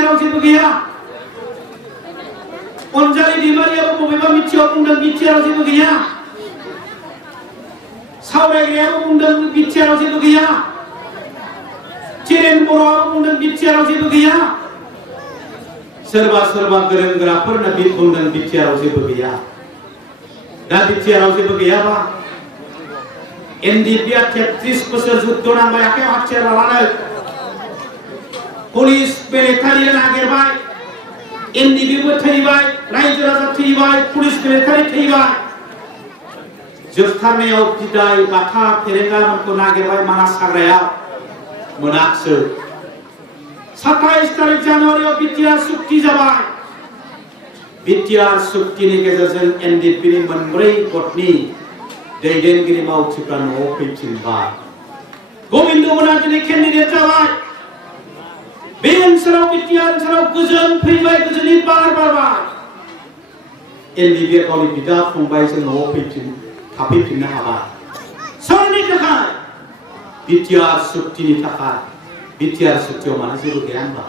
बिटिआरआव जेबो गैया अनजालि दैमारियाबो बबेबा मिथियाव बुंदों बिटिआरआव जेबो गैया सावरायग्रायाबो बुंदों बिटिआरआव जेबो गैया चिरेन बर'आबो बुंदों बिटिआरआव जेबो गैया सोरबा सोरबा गोरों गोराफोरना बुंदों बिटिआरआव जेबो गैया दा बिटिआरआव जेबो गैयाबा एनडिपिआ 33 बोसोर जुद्ध नांबाय आखायाव हाथियार लानानै पुलिस मिलिटारिया नागिरबाय एनडिपिबो थैबाय रायजो राजा थैबाय पुलिस मिलिटारि थैबाय जोबथारनायाव बिदाय बाथा फेरेंगाफोरखौ नागिरबाय मानास हाग्रायाव मोनाखिसै 27 तारिख जानुवारियाव बिटिआर सुक्ति जाबाय बिटिआर सुक्तिनि गेजेरजों एनडिपिनि मोनब्रै गटनि दैदेनगिरि मावथिफ्रा न'आव फैफिनबाय गबिन्द मोना दिनै केन्डिडेट जाबाय बे ओनसोलाव बिटिआर ओनसोलाव गोजोन फैबाय गोजोननि बार बारबाय एनडिपिआ गावनि बिदा फंबायजों न'आव थाफैफिननो हाबाय सोरनि थाखाय बिटिआर सुक्तिनि थाखाय बिटिआर सुक्तियाव मानो जेबो गैया होनबा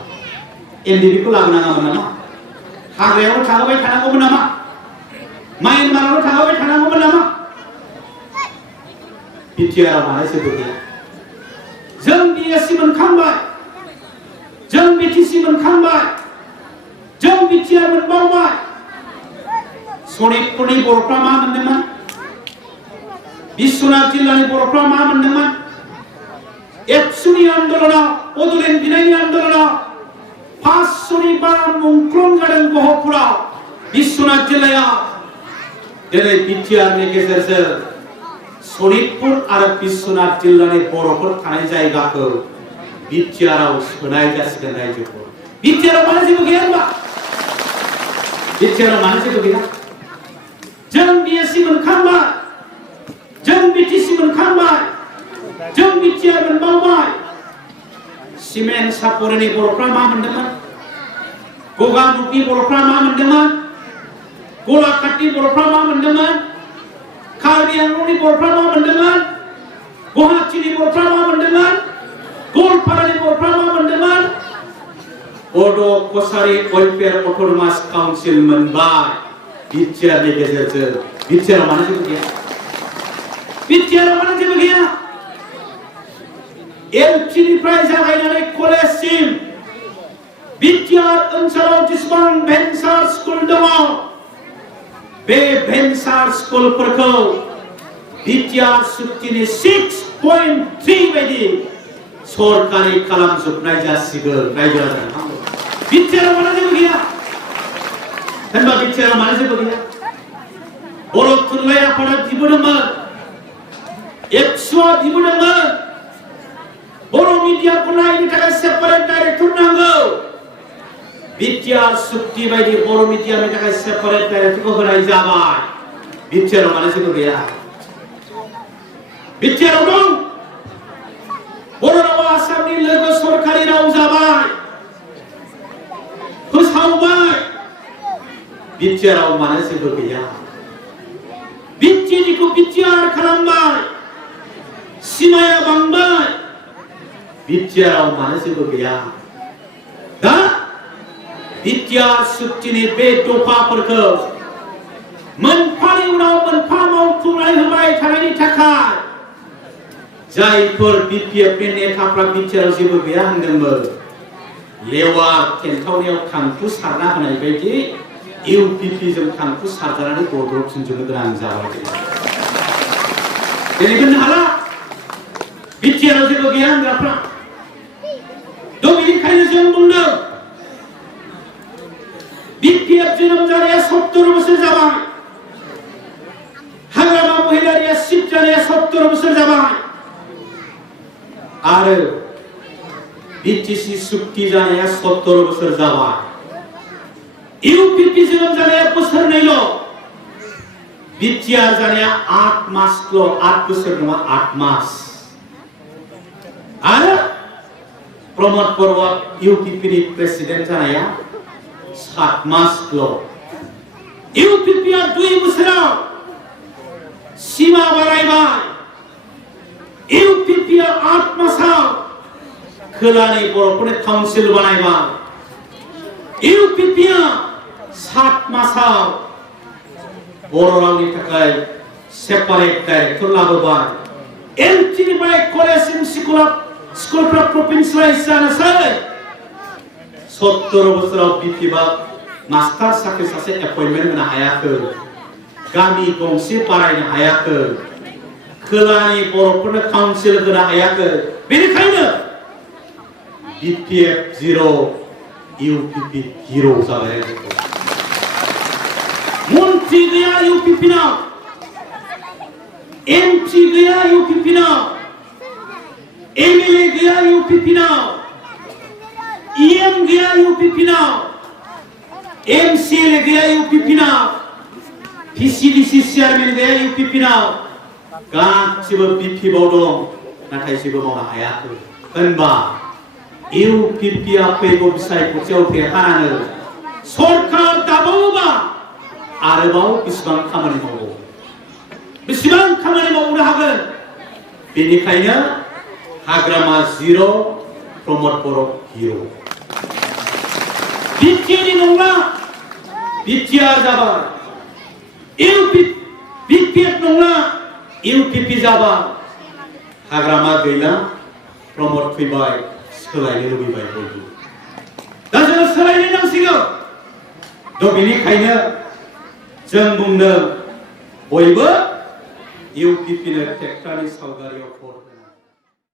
एनडिपिखौ लाबोनाङामोन नामा हाग्रायावनो थाहोबाय थानांगौमोन नामा मायनमारावनो थाहोबाय थानांगौमोन नामा बिटिआरआव मानो जेबो गैया जों बिएससि मोनखांबाय जों बिटिसि मोनखांबाय जों बिटिआर मोनबावबाय सनितपुरनि बर'फ्रा मा मोनदोंमोन बिश्वनाथ जिल्लानि बर'फ्रा मा मोनदोंमोन एबसुनि आन्दोलनाव बड'लेण्ड बिनायनि आन्दोलनाव 500नि बारा मुंख्लं जादों गहपुराव बिश्वनाथ जिल्लायाव दिनै बिटिआरनि गेजेरजों सनितपुर आरो बिश्वनाथ जिल्लानि बर'फोर थानाय जायगाखौ बिटिआरआव सोनाय जासिगोन रायजोखौ बिटिआरआव मानो जेबो गैया होनबा बिटिआरआव मानो जेबो गैया जों बिएससि मोनखांबाय जों बिटिसि मोनखांबाय जों बिटिआर मोनबावबाय सिमेन्ट सापरिनि बर'फ्रा मा मोनदोंमोन गगामुखनि बर'फ्रा मा मोनदोंमोन गलाघाटनि बर'फ्रा मा मोनदोंमोन कार्बि आंलंनि बर'फ्रा मा मोनदोंमोन गुवाहाटीनि बर'फ्रा मा मोनदोंमोन गवालपारानि बर'फ्रा मा मोनदोंमोन बड' कसारि वेलफेयार अट'नमास काउन्सिल मोनबाय बिटिआरनि गेजेरजों बिटिआरआव मानो जेबो गैया बिटिआरआव मानो जेबो गैया एलपिनिफ्राय जागायनानै कलेजसिम बिटिआर ओनसोलाव जेसेबां भेन्सार स्कुल दङ बे भेन्सार स्कुलफोरखौ बिटिआर सुक्तिनि 6.3 बायदि सरकारि खालामजोबनाय जासिगोन रायजो राजा बिटिआरआव मानो जेबो गैया होनबा बिटिआरआव मानो जेबो गैया बर' थुनलाइ आफादा बिबोदोंमोन एबसुआ बिबोदोंमोन बर' मिडियाखौ नायनो थाखाय सेपारेट डाइरेक्टर नांगौ बिटिआर सुक्ति बायदि बर' मिडियानि थाखाय सेपारेट डाइरेक्टरखौ होनाय जाबाय बिटिआरआव मानो जेबो गैया बिटिआरआव दं बर' रावा आसामनि लोगो सरकारि राव जाबाय फोसावबाय बिटिआरआव मानो जेबो गैया बिटिएडिखौ बिटिआर खालामबाय सिमाया बांबाय बिटिआरआव मानो जेबो गैया दा बिटिआर सुक्तिनि बे दफाफोरखौ मोनफानि उनाव मोनफा मावफुंनानै होबाय थानायनि थाखाय जायफोर बिपिएफनि नेताफ्रा बिटिआरआव जेबो गैया होनदोंमोन लेवार थेन्थावनायाव थांखु सारना होनाय बायदि इउपिपिजों थांखु सारजानानै गदबफिनजोबनो गोनां जाबाय दिनै होननो हाला बिटिआरआव जेबो गैया होनग्राफ्रा बेनिखायनो जों बुंदों बिपिएफ जोनोम जानाया 70 बोसोर जाबाय हाग्रामा महिलारिया सिट जानाया 70 बोसोर जाबाय आरो बिटिसि सुक्ति जानाया 70 बोसोर जाबाय इउपिपि जोनोम जानाया बोसोरनैल' बिटिआर जानाया 8 मासल' 8 बोसोर नङा 8 मास आरो प्रमोद बर'आ इउपिपिनि प्रेसिडेन्ट जानाया 7 मासल' इउपिपिआ 2 बोसोराव सीमा बारायबाय इउपिपिआ 8 मासाव खोलानि बर'फोरनि काउन्सिल बानायबाय UPPया 7 मासाव बर' रावनि थाखाय सेपारेट डाइरेक्टर लाबोबाय एलटिनिफ्राय कलेजसिम स्कुलफ्रा प्रभिन्सियेलाइज जानोसै 70 बोसोराव बिपिबा मास्टार साख्रि सासे एपइन्टमेन्ट होनो हायाखै गामि गंसे बारायनो हायाखै खोलानि बर'फोरनो काउन्सिल होनो हायाखै बेनिखायनो BPF 0 UPP 0 जाबाय मन्त्रि गैया UPP नाव MP गैया UPP नाव MLA गैया UPP नाव EM गैया UPP नाव MCLA गैया UPP नाव PCDC चेयारमेन गैया UPP नाव गासिबो BPआव दं नाथाय जेबो मावनो हायाखै होनबा UPPया फैगौ बिसायख'थियाव देरहानो सरकार दाबावोबा आरोबाव बेसेबां खामानि मावो बेसेबां खामानि मावनो हागोन बेनिखायनो हाग्रामा 0 प्रमद बर' 0 बिटिआरनि नंला बिटिआर जाबाय BPF नंला UPP जाबाय हाग्रामा गैला प्रमद फैबाय सोलायनो लुबैबाय बयबो दा जों सोलायनो नांसिगौ दा बेनिखायनो जों बुंदों बयबो UPPनो टेक्टारनि सावगारियाव